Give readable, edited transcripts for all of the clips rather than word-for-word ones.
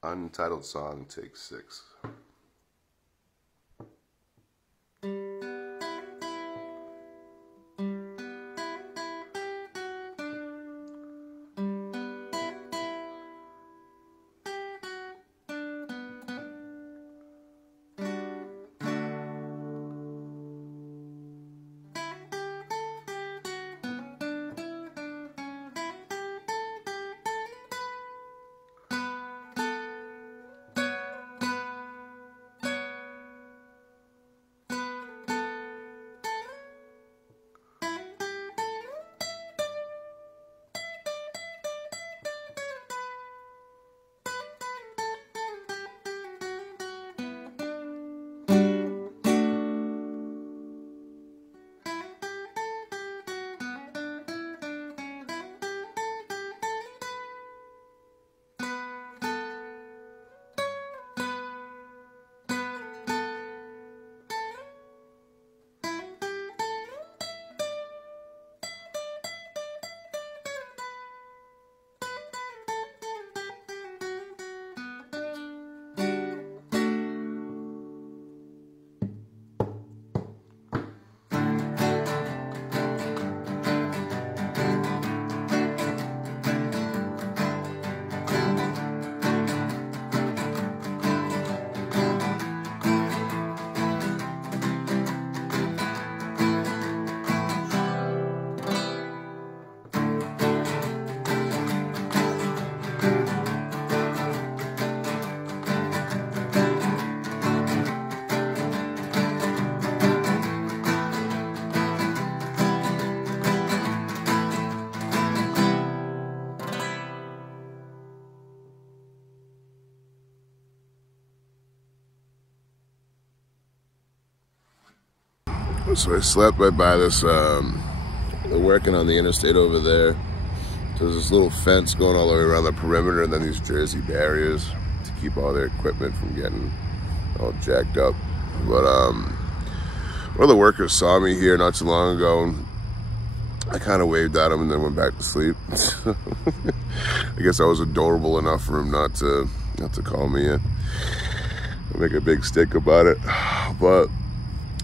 Untitled Song, Take 6. So I slept right by this, they're working on the interstate over there. So there's this little fence going all the way around the perimeter, and then these Jersey barriers to keep all their equipment from getting all jacked up. But one of the workers saw me here not too long ago, and I kind of waved at him and then went back to sleep. I guess I was adorable enough for him not to call me in. I'll make a big stick about it. But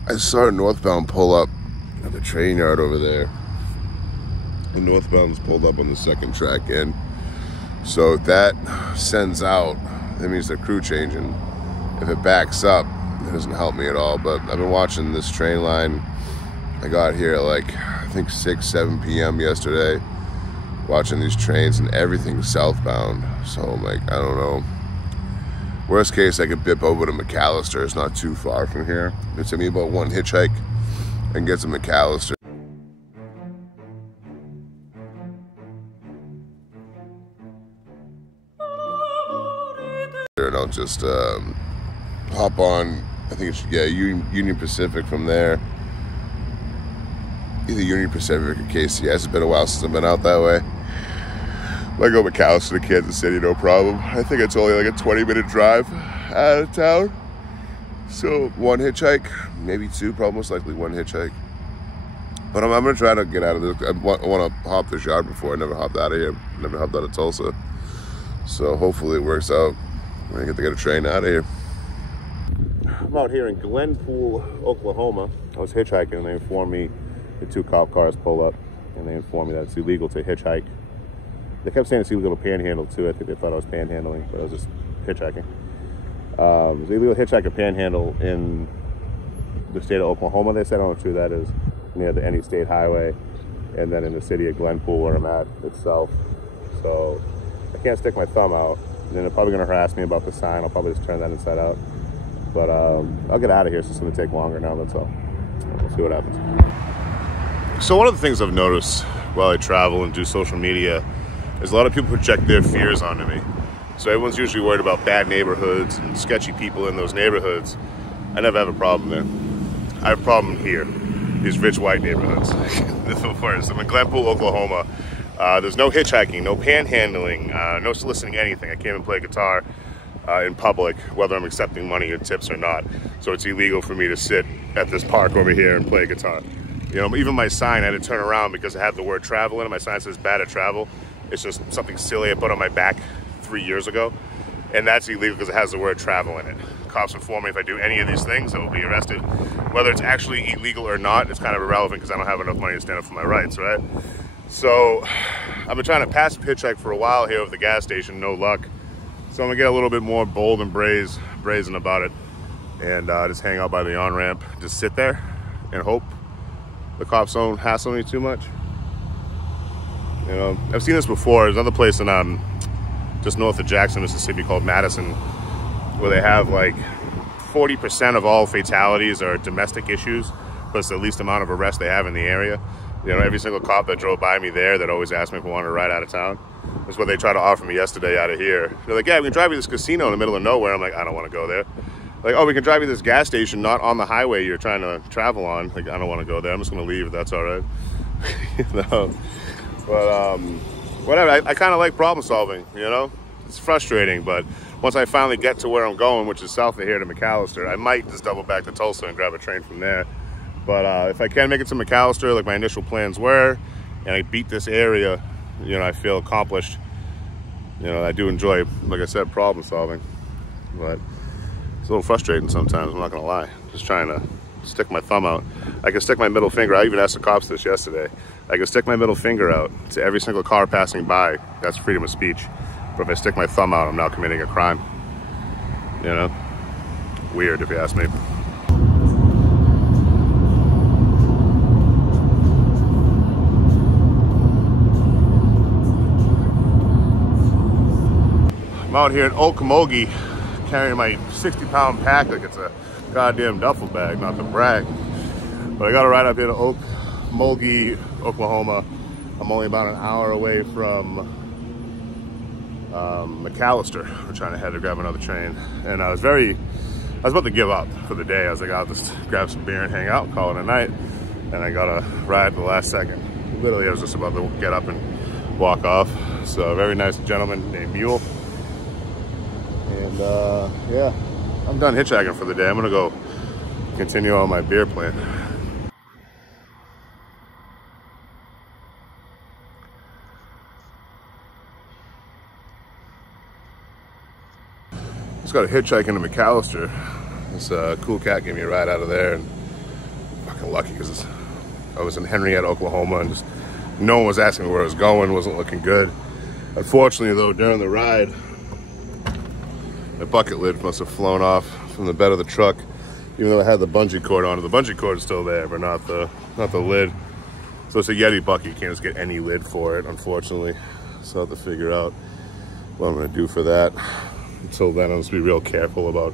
I saw a northbound pull up at the train yard over there. The northbound's pulled up on the second track in. So if that sends out, that means they're crew changing. If it backs up, it doesn't help me at all. But I've been watching this train line. I got here at like, I think 6, 7 p.m. yesterday, watching these trains, and everything's southbound. So I'm like, I don't know. Worst case, I could bip over to McAllister. It's not too far from here. It took me about one hitchhike and get to McAllister. And I'll just hop on, I think it should, yeah, Union Pacific from there. Either Union Pacific or KCS. It's been a while since I've been out that way. I go McAllister to Kansas City, no problem. I think it's only like a 20-minute drive out of town. So one hitchhike, maybe two, probably most likely one hitchhike. But I'm gonna try to get out of this. I want to hop this yard before. I never hopped out of here. Never hopped out of Tulsa. So hopefully it works out. I get to get a train out of here. I'm out here in Glenpool, Oklahoma. I was hitchhiking and they informed me the 2 cop cars pull up and they informed me that it's illegal to hitchhike. They kept saying it's illegal to panhandle too. I think they thought I was panhandling, but I was just hitchhiking. It's illegal to hitchhike or panhandle in the state of Oklahoma. They said, I don't know how true that is, near the any state highway, and then in the city of Glenpool where I'm at itself. So I can't stick my thumb out. And then they're probably gonna harass me about the sign. I'll probably just turn that inside out. But I'll get out of here, so it's gonna take longer now, that's all. We'll see what happens. So one of the things I've noticed while I travel and do social media is a lot of people project their fears onto me. So everyone's usually worried about bad neighborhoods and sketchy people in those neighborhoods. I never have a problem there. I have a problem here, these rich white neighborhoods. This is the worst. I'm in Glenpool, Oklahoma. There's no hitchhiking, no panhandling, no soliciting anything. I can't even play guitar in public, whether I'm accepting money or tips or not. So it's illegal for me to sit at this park over here and play guitar. You know, even my sign, I had to turn around because I had the word travel in it. My sign says bad at travel. It's just something silly I put on my back 3 years ago. and that's illegal because it has the word travel in it. Cops inform me if I do any of these things, I will be arrested. Whether it's actually illegal or not, it's kind of irrelevant because I don't have enough money to stand up for my rights, right? So I've been trying to pass a hitchhike for a while here over the gas station, no luck. So I'm gonna get a little bit more bold and brazen about it, and just hang out by the on-ramp, just sit there and hope the cops don't hassle me too much. You know, I've seen this before. There's another place in just north of Jackson, Mississippi, called Madison, where they have like 40% of all fatalities are domestic issues, but it's the least amount of arrests they have in the area. You know, every single cop that drove by me there that always asked me if I wanted to ride out of town, that's what they tried to offer me yesterday out of here. They're like, yeah, we can drive you to this casino in the middle of nowhere. I'm like, I don't want to go there. Like, oh, we can drive you to this gas station, not on the highway you're trying to travel on. Like, I don't want to go there. I'm just going to leave if that's all right. You know? But, whatever. I kind of like problem solving, you know? It's frustrating, but once I finally get to where I'm going, which is south of here to McAlester, I might just double back to Tulsa and grab a train from there. But if I can make it to McAlester, like my initial plans were, and I beat this area, you know, I feel accomplished. You know, I do enjoy, like I said, problem solving. But it's a little frustrating sometimes, I'm not gonna lie. Just trying to stick my thumb out. I can stick my middle finger, I even asked the cops this yesterday. I can stick my middle finger out to every single car passing by. That's freedom of speech. But if I stick my thumb out, I'm now committing a crime. You know? Weird, if you ask me. I'm out here in Okmulgee carrying my 60-pound pack like it's a goddamn duffel bag, not to brag. But I got to ride up here to Okmulgee, Oklahoma. I'm only about an hour away from McAlester. We're trying to head to grab another train. And I was about to give up for the day. I was like, I'll just grab some beer and hang out and call it a night. And I got to ride at the last second. Literally, I was just about to get up and walk off. So a very nice gentleman named Mule. And yeah, I'm done hitchhiking for the day. I'm gonna go continue on my beer plan. Just got a hitchhike into McAlester. This cool cat gave me a ride out of there, and I'm fucking lucky because I was in Henrietta, Oklahoma, and just no one was asking me where I was going. Wasn't looking good. Unfortunately, though, during the ride, the bucket lid must have flown off from the bed of the truck, even though I had the bungee cord on it. The bungee cord is still there, but not the lid. So it's a Yeti bucket. You can't just get any lid for it, unfortunately. So I have to figure out what I'm gonna do for that. Until then, I'll just be real careful about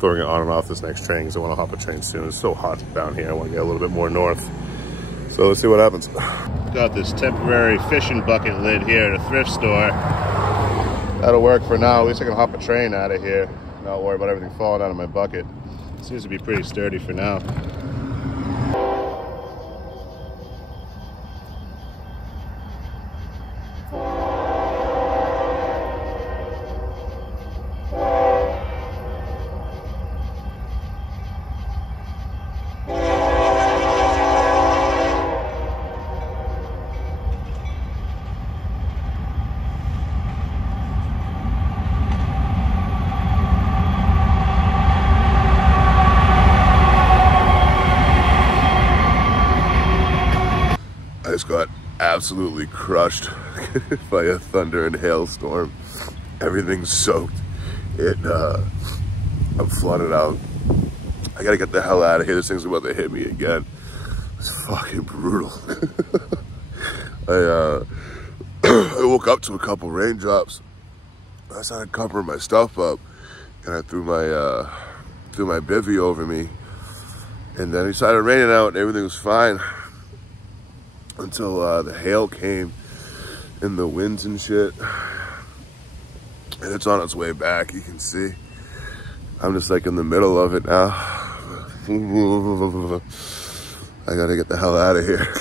throwing it on and off this next train because I want to hop a train soon. It's so hot down here. I want to get a little bit more north. So let's see what happens. Got this temporary fishing bucket lid here at a thrift store. That'll work for now. At least I can hop a train out of here. Not worry about everything falling out of my bucket. It seems to be pretty sturdy for now. I just got absolutely crushed by a thunder and hailstorm. Everything's soaked. I'm flooded out. I gotta get the hell out of here. This thing's about to hit me again. It's fucking brutal. I woke up to a couple raindrops. I started covering my stuff up, and I threw my bivvy over me. And then it started raining out, and everything was fine. Until the hail came and the winds and shit. And it's on its way back, you can see. I'm just like in the middle of it now. I gotta get the hell out of here.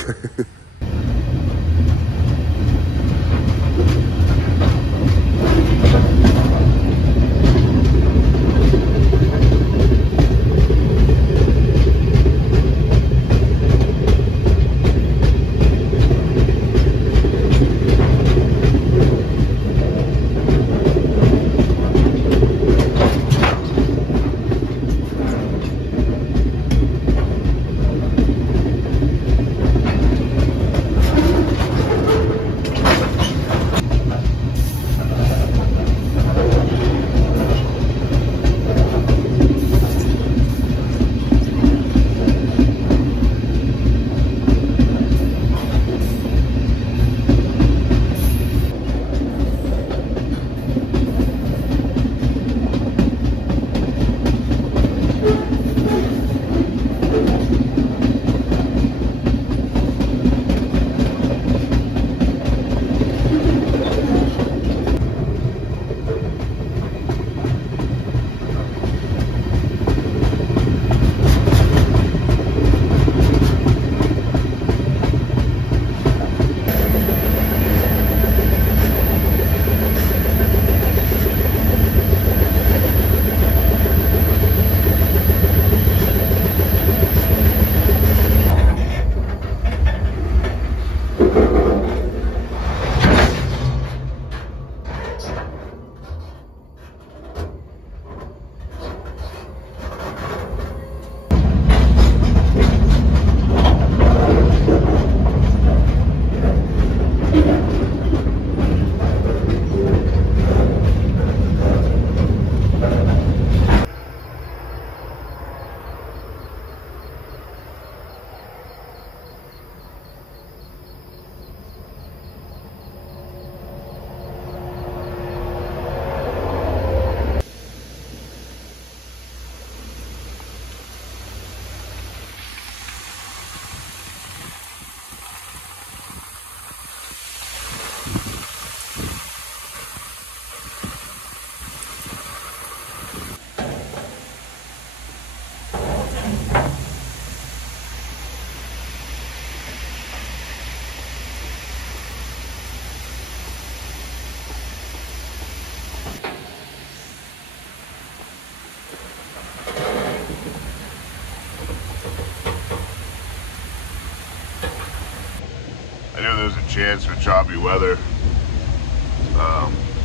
chance for choppy weather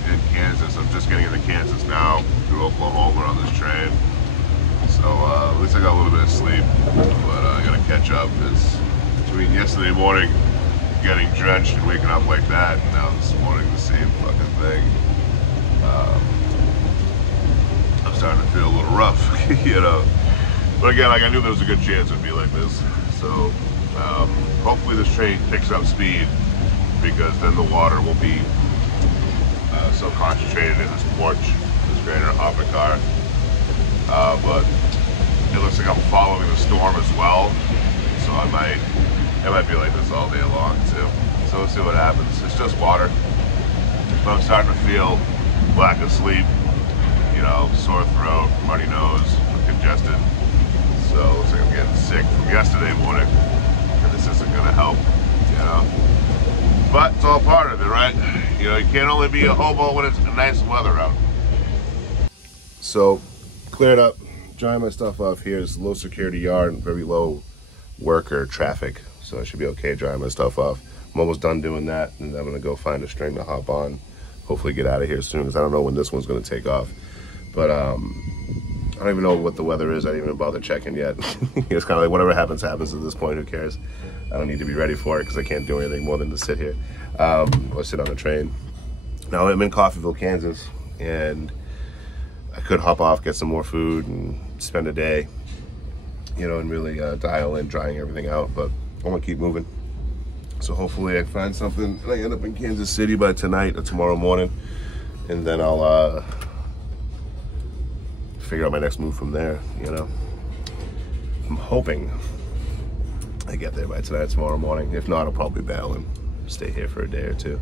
in Kansas. I'm just getting into Kansas now through Oklahoma on this train. So at least I got a little bit of sleep, but I gotta catch up because between yesterday morning getting drenched and waking up like that, and now this morning the same fucking thing. I'm starting to feel a little rough, you know. But again, like I knew there was a good chance it would be like this. So hopefully this train picks up speed, because then the water will be so concentrated in this porch, this Greater Hopper car. But it looks like I'm following the storm as well, so it might be like this all day long too. So we'll see what happens. It's just water, but I'm starting to feel lack of sleep, you know, sore throat, runny nose, congested. So it looks like I'm getting sick from yesterday morning, and this isn't gonna help, you know. But it's all part of it, right? You know, you can't only be a hobo when it's nice weather out. So, cleared up, drying my stuff off here. It's a low security yard and very low worker traffic, so I should be okay drying my stuff off. I'm almost done doing that, and I'm gonna go find a string to hop on. Hopefully get out of here soon, because I don't know when this one's gonna take off. But I don't even know what the weather is. I didn't even bother checking yet. It's kind of like whatever happens, happens at this point. Who cares? I don't need to be ready for it because I can't do anything more than to sit here or sit on a train. Now I'm in Coffeyville, Kansas, and I could hop off, get some more food, and spend a day, you know, and really dial in drying everything out. But I want to keep moving. So hopefully I find something and I end up in Kansas City by tonight or tomorrow morning, and then I'll figure out my next move from there, you know. I'm hoping I get there by tonight, tomorrow morning. If not, I'll probably bail and stay here for a day or two.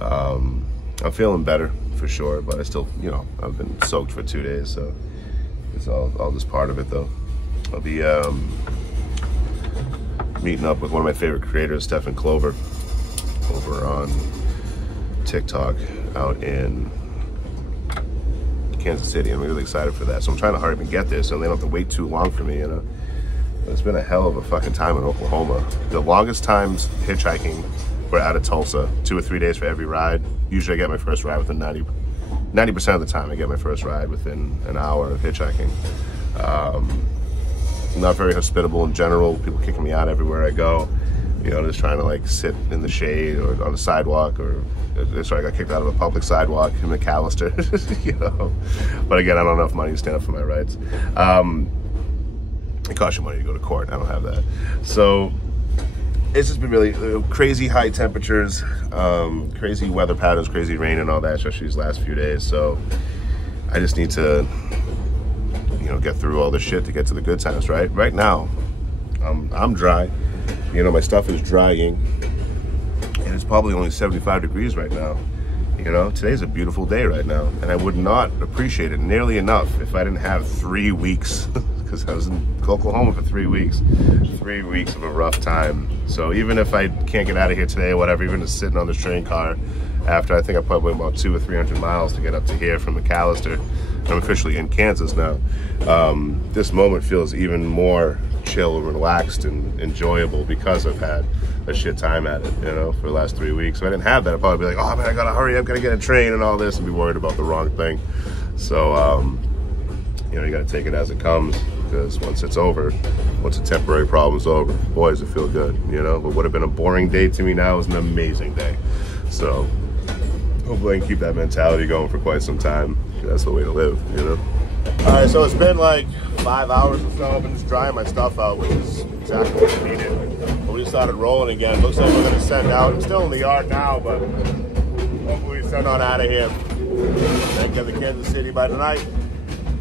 I'm feeling better for sure, but I still, you know, I've been soaked for 2 days, so it's all just part of it though. I'll be meeting up with one of my favorite creators, Stephen Clover, over on TikTok out in Kansas City. I'm really excited for that. So I'm trying to hurry up and get there so they don't have to wait too long for me, you know. But it's been a hell of a fucking time in Oklahoma. The longest times hitchhiking were out of Tulsa, 2 or 3 days for every ride. Usually I get my first ride within 90% of the time. I get my first ride within an hour of hitchhiking. Not very hospitable in general. People kicking me out everywhere I go. You know, just trying to like sit in the shade or on the sidewalk, or sorry, I got kicked out of a public sidewalk in McAllister, you know. But again, I don't have enough money to stand up for my rights. It costs you money to go to court. I don't have that. So it's just been really crazy high temperatures, crazy weather patterns, crazy rain and all that, especially these last few days. So I just need to, you know, get through all this shit to get to the good times, right? Right now, I'm dry. You know, my stuff is drying, and it's probably only 75 degrees right now. You know, today's a beautiful day right now, and I would not appreciate it nearly enough if I didn't have 3 weeks, because I was in Oklahoma for 3 weeks. 3 weeks of a rough time. So even if I can't get out of here today or whatever, even just sitting on this train car after, I think I probably went about 200 or 300 miles to get up to here from McAllister. I'm officially in Kansas now. This moment feels even more chill and relaxed and enjoyable because I've had a shit time at it, you know, for the last 3 weeks. If I didn't have that, I'd probably be like, oh man, I gotta hurry up, gotta get a train and all this, and be worried about the wrong thing. So, you know, you gotta take it as it comes, because once it's over, once the temporary problem's over, boy, does it feel good, you know. What would have been a boring day to me now is an amazing day. So hopefully I can keep that mentality going for quite some time, because that's the way to live, you know. All right, so it's been like 5 hours or so. I've been just drying my stuff out, which is exactly what I needed. But we started rolling again. Looks like we're gonna send out. I'm still in the yard now, but hopefully we send on out of here. Then get to Kansas City by tonight,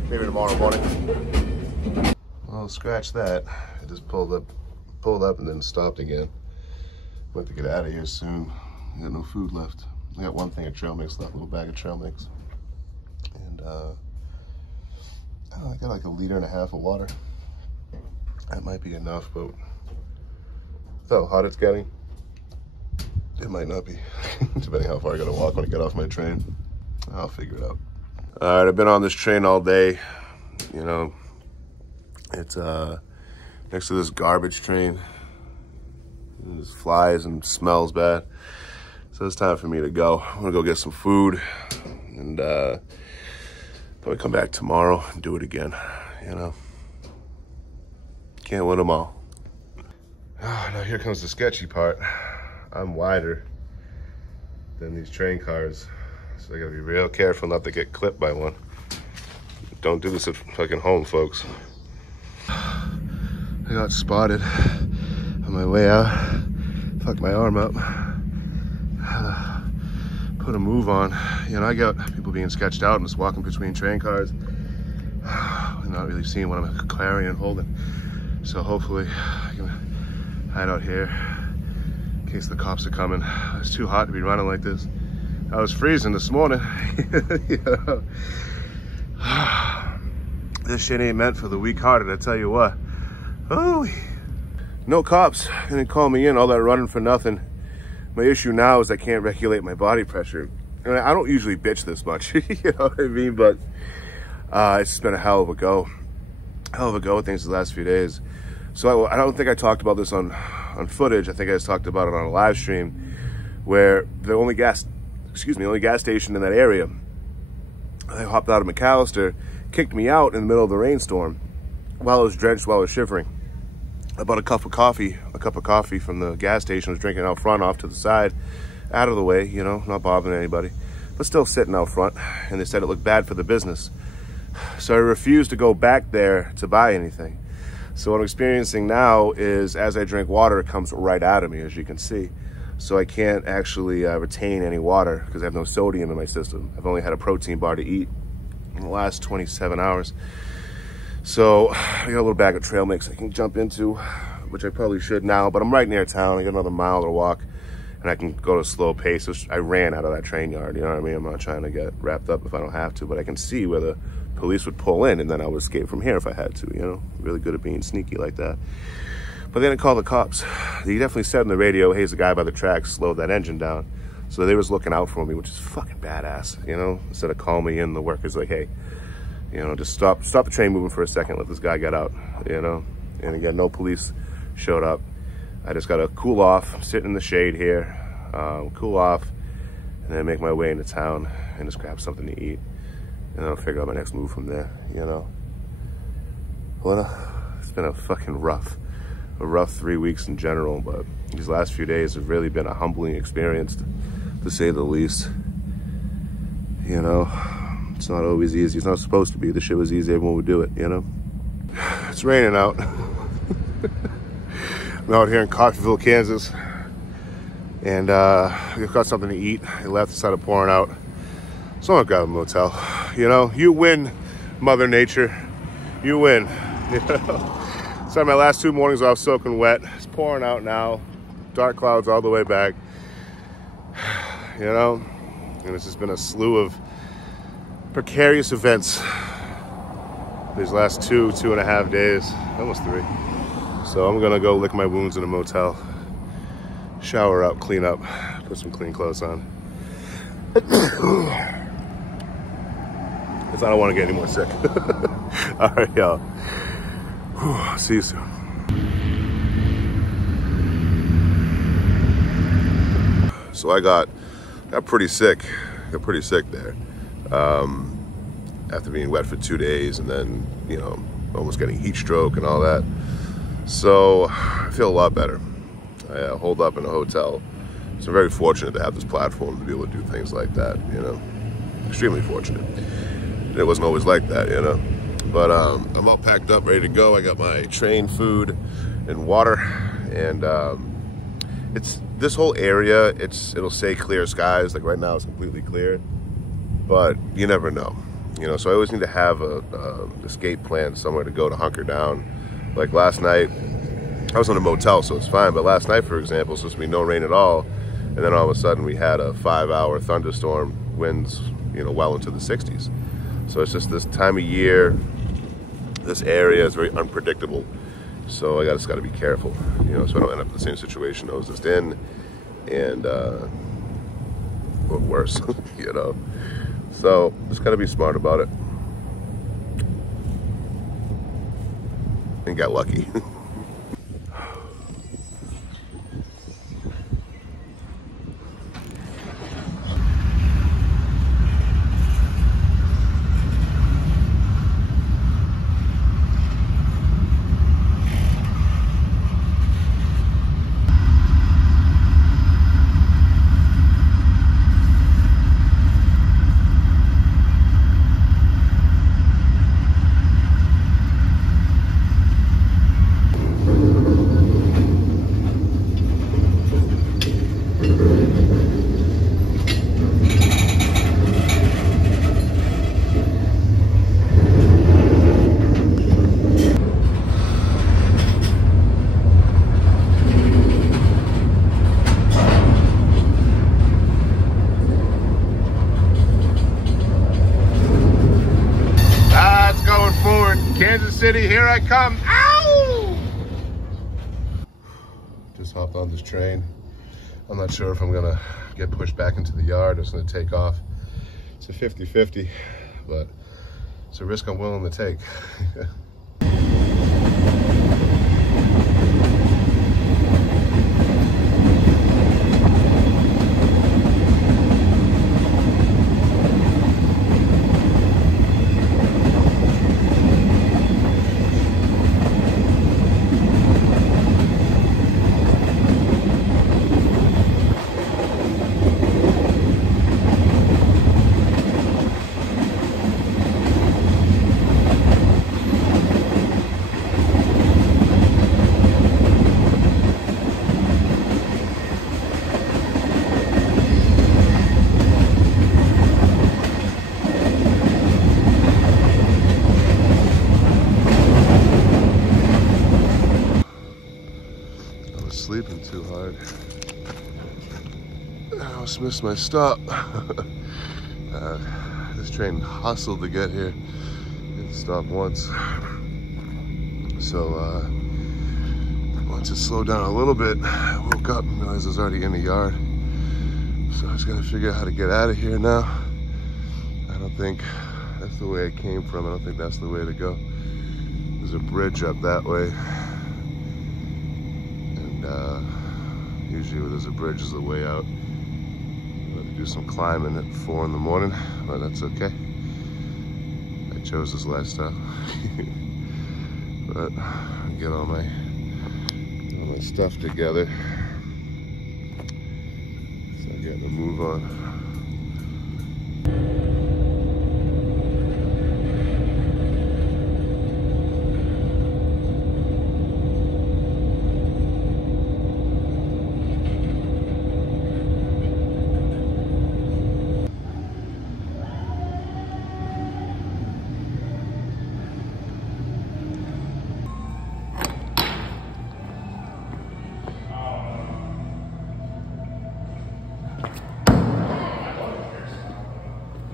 maybe tomorrow morning. Well, scratch that. I just pulled up and then stopped again. I'm about to get out of here soon. I got no food left. I got one thing of trail mix left, a little bag of trail mix. And I got like 1.5 liters of water. That might be enough, but with how hot it's getting, it might not be, depending how far I gotta walk when I get off my train. I'll figure it out. All right, I've been on this train all day. You know, it's next to this garbage train. And there's flies and smells bad. So it's time for me to go. I'm gonna go get some food and probably come back tomorrow and do it again, you know. Can't win them all. Oh, now here comes the sketchy part. I'm wider than these train cars, so I gotta be real careful not to get clipped by one. Don't do this at fucking home, folks. I got spotted on my way out. Fucked my arm up. Put a move on. You know, I got people being sketched out and just walking between train cars. I'm not really seeing what I'm carrying and holding. So hopefully I can hide out here in case the cops are coming. It's too hot to be running like this. I was freezing this morning. You know? This shit ain't meant for the weak-hearted, I tell you what. Oh, no cops gonna call me in, all that running for nothing. My issue now is I can't regulate my body pressure. And I don't usually bitch this much, you know what I mean? But it's just been a hell of a go. Hell of a go with things the last few days. So I don't think I talked about this on footage. I think I just talked about it on a live stream where the only gas station in that area, I hopped out of McAllister, kicked me out in the middle of the rainstorm while I was drenched, while I was shivering. I bought a cup of coffee from the gas station. I was drinking out front, off to the side, out of the way, you know, not bothering anybody, but still sitting out front. And they said it looked bad for the business. So I refused to go back there to buy anything. So what I'm experiencing now is as I drink water, it comes right out of me, as you can see. So I can't actually retain any water because I have no sodium in my system. I've only had a protein bar to eat in the last 27 hours. So I got a little bag of trail mix I can jump into, which I probably should now, but I'm right near town. I got another mile to walk and I can go at a slow pace. So I ran out of that train yard, you know what I mean? I'm not trying to get wrapped up if I don't have to, but I can see where the police would pull in and then I would escape from here if I had to, you know? Really good at being sneaky like that. But then I called the cops. He definitely said on the radio, hey, there's a guy by the tracks, slowed that engine down. So they was looking out for me, which is fucking badass, you know? Instead of calling me in, the worker's like, hey, you know, just stop the train moving for a second, let this guy get out, you know? And again, no police showed up. I just gotta cool off, I'm sitting in the shade here, cool off, and then make my way into town and just grab something to eat. And then I'll figure out my next move from there, you know? It's been a fucking rough 3 weeks in general, but these last few days have really been a humbling experience, to say the least. You know, it's not always easy. It's not supposed to be. The shit was easy, everyone would do it, you know? It's raining out. I'm out here in Coffeyville, Kansas, and I've got something to eat. It left, started pouring out. So I'm gonna grab a motel. You know, you win, Mother Nature. You win, you know? So my last 2 mornings I was soaking wet. It's pouring out now. Dark clouds all the way back. You know? And it's just been a slew of precarious events these last 2.5 days. Almost 3. So I'm gonna go lick my wounds in a motel. Shower up, clean up, put some clean clothes on. Because I don't want to get any more sick. All right, y'all. See you soon. So I got pretty sick. Got pretty sick there. After being wet for 2 days and then, you know, almost getting heat stroke and all that. So I feel a lot better. I holed up in a hotel. So I'm very fortunate to have this platform to be able to do things like that, you know. Extremely fortunate. And it wasn't always like that, you know. But I'm all packed up, ready to go. I got my train food and water, and it's this whole area. It'll say clear skies. Like right now, it's completely clear, but you never know, you know. So I always need to have a escape plan, somewhere to go to hunker down. Like last night, I was in a motel, so it's fine. But last night, for example, it's supposed to be no rain at all, and then all of a sudden we had a 5-hour thunderstorm, winds, you know, well into the 60s. So it's just this time of year. This area is very unpredictable, so I just got to be careful, you know, so I don't end up in the same situation I was just in, and or worse, you know. So just got to be smart about it, and got lucky. City, here I come. Ow! Just hopped on this train. I'm not sure if I'm gonna get pushed back into the yard or it's gonna take off. It's a 50-50, but it's a risk I'm willing to take. Sleeping too hard. I almost missed my stop. This train hustled to get here. Didn't stop once. So once it slowed down a little bit, I woke up and realized I was already in the yard. So I was gonna figure out how to get out of here now. I don't think that's the way I came from. I don't think that's the way to go. There's a bridge up that way. Usually where there's a bridge is the way out. I'm going to do some climbing at 4 in the morning, but that's okay. I chose this lifestyle. But I'll get all my stuff together. So I'm getting a move on.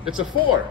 It's a 4.